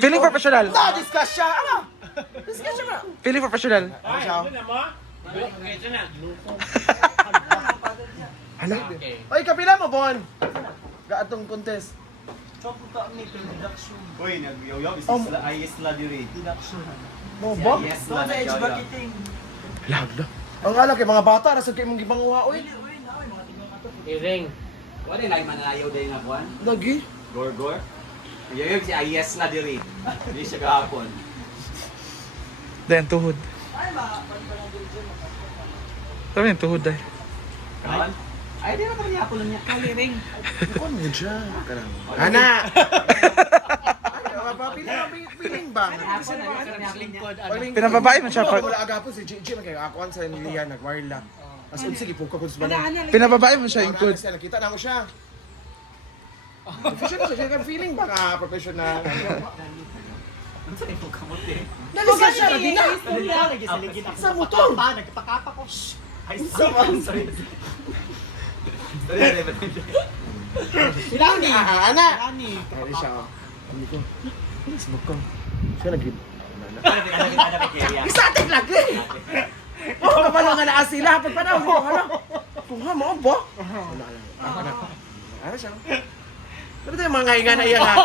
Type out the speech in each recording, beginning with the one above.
Feeling professional. Discuss siya! Ano? Discuss siya ba? Feeling professional. Ano siya? Ano? Oy, kapila mo, Bon! Gaatong contest. Uy, nag-yoyo. Ayes la diri. Mo ba? Ayes la nag-yoyo. Lagda. Ang ala kay mga bata, nasa kayo mong gibanguha, oy. Iring. Wala na yung mananayaw din na buwan. Lagi. Gor-gor. Nag-yoyo si Ayes la diri. Hindi siya gahapon. Dahil ang tuhod. Sabi yung tuhod dahil. Kawan? Ay, di naman niya ako lang niya. Kaliring. Ikon mo dyan. Ana! Piling ba? Pinababae man siya. Wala agapon si Gigi, magkakakuan sa Lilia, nag-wirelap. As un, sige, puka ko sa balang. Pinababae man siya include. Nakita na ko siya. Professional siya, feeling ba ka professional? Ang sa ito kamot eh. Nalisya siya, Radina! Sa motor! Nagpakapa ko. Ay, sorry. Sorry, Sila ni! Ana! Ani. Ay, siya, oh. Hindi ko. Sibog ko. Siya nag Isatik lagi! Oo, kapalo nga naa sila. Pagpanaw, hindi ko ano. Kung ha, mo ba? Ano siya? Ano tayo mga ngayon na iya nga?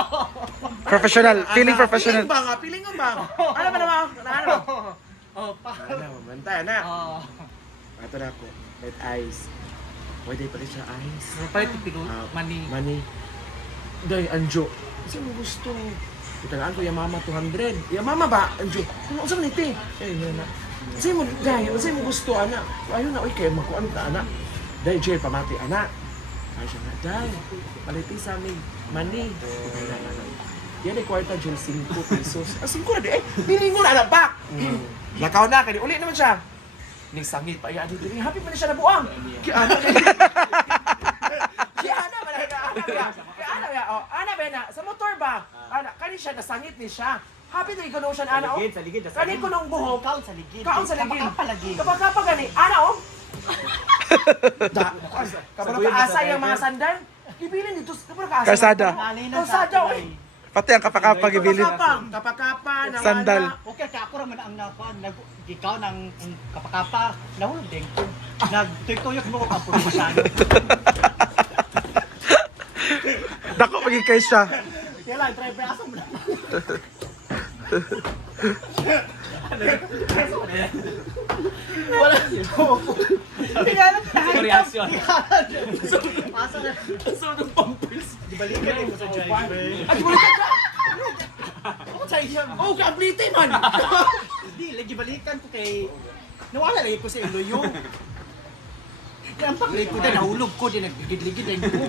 Professional. Feeling professional. Piling ba nga? Piling ba? Ano ba naman? Ano? Oh, pa. Ano, mantay na. Oh. Ito na ako. Red eyes. Pwede pala siya eyes. Palit pilo mani. Money. Day, Anjo. Kasi mo gusto. Itagaan ko yung mama 200. Yung mama ba, Anjo? Ano sa maniti? Eh, yun na. Kasi mo, day, kasi mo gusto, anak. Ayun na, oy, kayo makuan ka, anak. Day, Jay, pamati, anak. Ay siya na, day, paliti sa amin. Money. Yan ay kwarta, Jay, 5 pesos. Ah, 5 na di, eh, bilingo na, anak, back! Lakaw na, kaya uli naman siya. Ning sangit pa, yan, happy pa na siya na buang. Kaya anak, kaya anak, Ana ba? Oh, ana ba na? Sa motor ba? Ana, kani siya nasangit ni siya. Happy na ikaw siya ana oh. Sa ligid. Kani ko nung buhok. Kaon sa ligid. Kaon sa ligid. Kapalagi. Kapag gani, ana oh. Kapag kaasa yung mga sandal, ibilin dito kapag kaasa. Kalsada. Kalsada oh. Pati ang kapakapag ibilin. Kapakapa, Sandal. Okay, kaya ako naman ang nakuan. Ikaw ng kapakapa. Nahulog din ko. Nagtuyok mo ko ang purmasyan. Dako maging kay siya. Kaya lang, try pa asam na. Wala. Variasyon. Asa na. Asa ng pampers? Dibalikan mo sa driver. Ay, wala ka. Ako sa iya. Oh, kablite man. Hindi, lagi balikan ko kay... Nawala lagi ko sa iloyo. Kaya ang paglay ko din, nahulog ko din, nagligid-ligid din ko.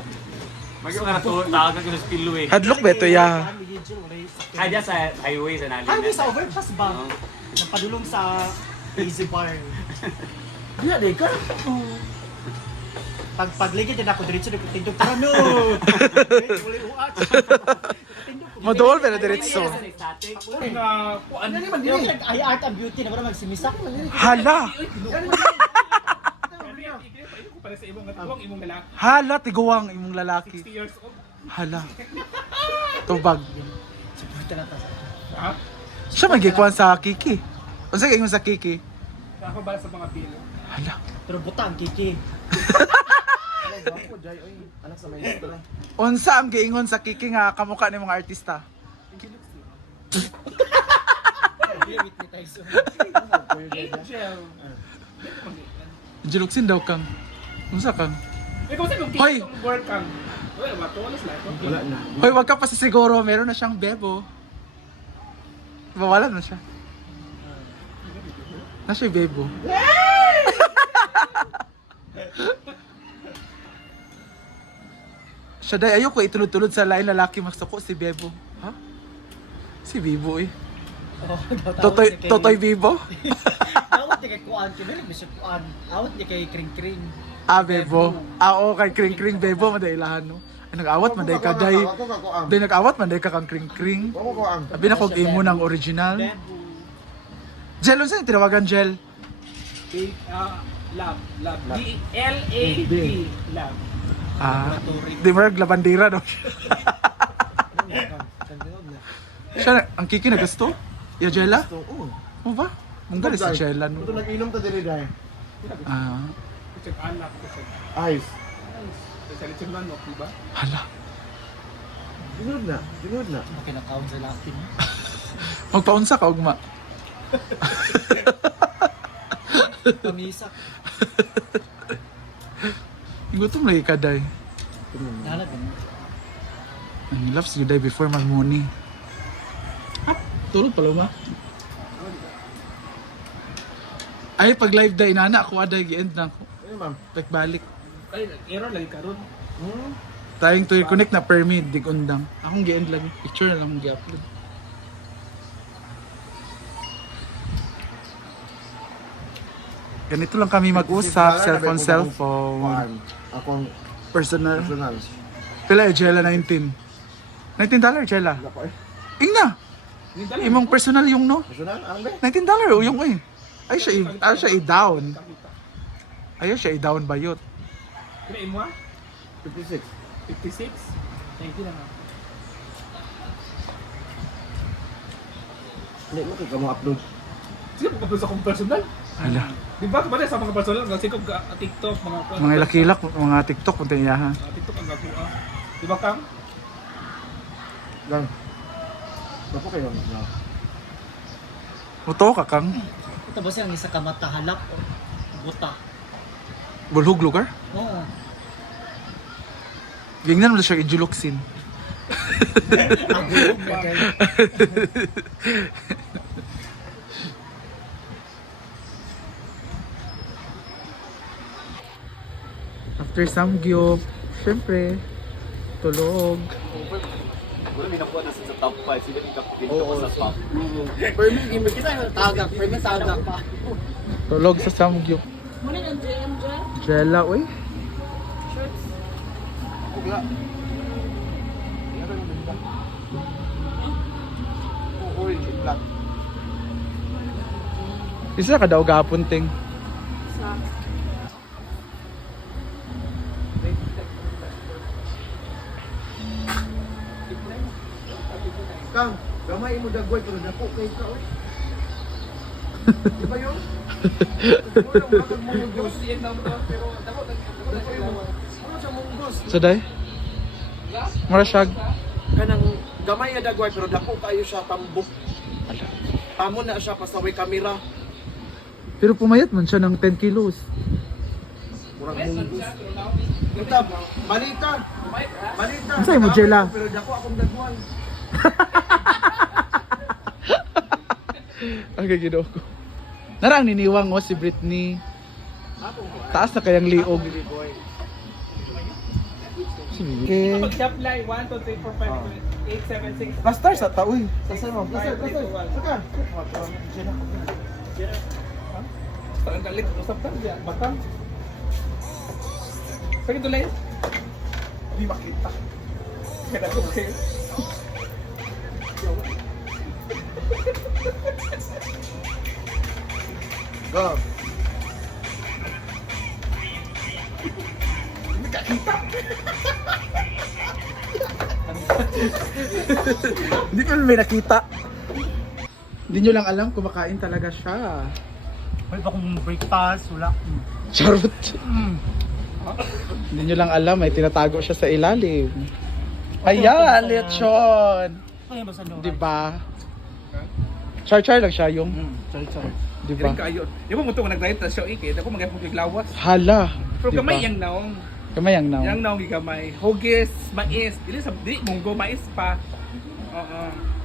Mag-yung nga tawagan ko sa spillo eh. Hadlok ba ito ya? Kaya sa highway sa nalin. Highway sa overpass ba? Napadulong sa Easy Bar. Diya, di ka. Pagligid din ako, diretso na ko tindog ko. Ano? Uli uat. Madol pero diretso. Ano naman din? Ay art and beauty na ba magsimisak? Hala. Para sa imong natuwang imong lalaki, Hala, tiguwang imong lalaki. 60 years old. Hala. Tubag. Ha? Siya magikuan sa Kiki. Unsa kay sa Kiki? Ako para sa mga bilo. Hala. Pero buta ang kiki. Ako, Jay, oy. Anak sa maestro. Unsa ang giingon sa Kiki nga kamukha ni mga artista? Angel. Juluksin daw kang. Unsa kang? Eh, kung saan Hoy! yung work kang? Wala, matulas lang. Wala na. Hoy, wag ka pa sa siguro, meron na siyang bebo. Mawala na siya. Na siya yung bebo. Siya day, ayoko itulod-tulod sa lain lalaki magsuko si Bebo. Ha? Si Bebo eh. Totoy Bebo? Awat di kay kuan, kinilig bisyo kuan. Awat di kay kring-kring. Ah, Bebo. Ah, oo, kay Kring-Kring Bebo, madailahan no. Ay, nag-awat, manday ka day. Ako ka ko ang. Day nag-awat, manday ka kang Kring-Kring. Ako ko ang. Sabi na kong imo ng original. Bebo. Gel, unsa yung tinawagan Gel? Love. D-L-A-B. Love. Ah, di mo labandira no. Siya, ang Kiki na gusto? Ya Jella? Oo. Mo ba? Mong galing si Jella no. Ito nag-inom ta diri dai. Ah, Check anak ko sa Ice. sa lechon manok, di ba? hala. Dinod na. Makinakaon sa laki mo. Magpaunsa ka ugma. Pamisa. Gutom lagi ka day. Nalagan. Ang loves you day before mag-money. Tulog pala ma. Ay, pag live day, nana ako aday, gi-end na ako. Ano ma'am? Balik. Ay, error lagi karon. Tayong to connect na permit, dig undang. Akong gi-end lang. Picture na lang akong gi-upload. Ganito lang kami mag-usap, cellphone. Akong Personal. personal. Pila, Jella 19. $19, Jella. Wala ko eh. Ingna! Imong personal yung no? Personal? Ang be? $19 o yung eh. Ay siya i-down. Ayaw siya i-down ba yun? Kaya mo 56. 56. Thank you na nga. Hindi mo kaya mo upload. Sige, pagkapos akong personal. Hala. Di ba? Kapag sa mga personal, kasi kung TikTok, Mga ilakilak, mga TikTok, kung tayo ha. TikTok ang gagawa. Di ba, Kang? Lang. Bapo kayo na. Muto ka kang Ito ba siya ang isa ka mata halak o buta? bulhog lugar? Oo. Gingnan mo siya i-juloksin. Ang gulog na kayo. After samgyup, syempre, tulog. Wala may nakuha na sa top 5. Sila dito ko sa top. Permit, gimik kita yung tagak. Permit tagak pa. Tulog sa samgyup. Muna ng JM dyan. Jella, uy. Kugla. Uy, black. Isa ka daw gapon ting. Sa Kang, gamay mo dagway pero dako kay ka oy. Di ba yun? Wala mo kag munggos. Pero dapat Ano sa munggos? So day? Mara siya. Kanang gamay nga dagway pero dako kayo siya tambok. Tamo na siya pasaway kamera. Pero pumayat man siya ng 10 kilos. Murag munggos. Ita, balita. Balita. Ano sa'yo mo, Jella? Pero dako akong dagway. Ang gagino ko. Narang niniwang mo si Britney. Taas na kayang liog. Okay. Pag-shop line, 1, 2, 3, 4, 5, 6, 7, 6. Last stars at uy. Kasay mo, kasay. Saka. Ang galit, usap ka diyan. Batang. Pwede ito lang. Hindi makita. Kaya ko kayo. Go. Hindi pa may nakita. Hindi nyo lang alam, kumakain talaga siya. May pa kong breakfast, wala. Charot. Hindi nyo lang alam, may tinatago siya sa ilalim. Ayan, lechon. Ay, basta no. Diba? Char-char lang siya yung. Sorry. Diba? Galing kayo. Yung mga muto nag-diet na siya, ikit. Ako mag-ipong kiglawas. Hala. Pero Diba? gamay yang naong. Kamay ang Yang naon. naong gigamay. Hugis, mais. Dili sa dili munggo mais pa. Oo.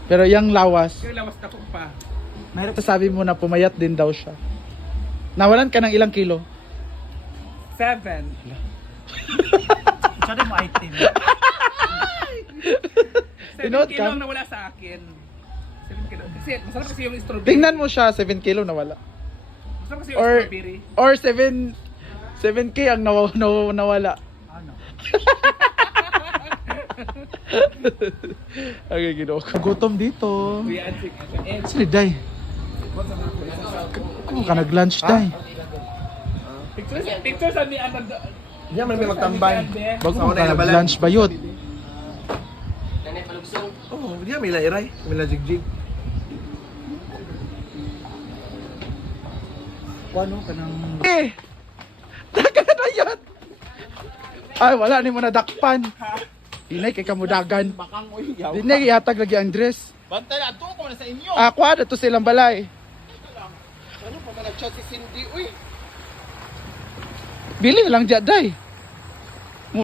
Pero yung lawas, Yung lawas na ko pa. sabi mo na pumayat din daw siya. Nawalan ka ng ilang kilo? 7. Sorry mo item. 7 Tinood kilo ka? ang nawala sa akin. 7 kilo. Kasi masarap kasi yung strawberry. Tingnan mo siya, 7 kilo nawala. Masarap kasi yung Or strawberry. or 7K ang nawala. Ano? Okay, ginoo ko. Gutom dito. Kuya Ansik. And Sili, day. Kung ka nag-lunch, day. pictures sa ni ano. Diyan man may magtambay. Bago ka nag-lunch ba yun? Nanay palugsong. Oo. Oh, dia may lairay, may lajigjig. Ano ka nang... Eh! Dagan na yan! Ay, wala ni mo nadakpan. Dinay kay kamudagan. Bakang uyaw. Dinay yatag lagi ang dress. Bantay na, tuwa ko na sa inyo. Ako ada to silang balay. Ano pa man nag-chat si Cindy, uy. Bili lang dyan, day.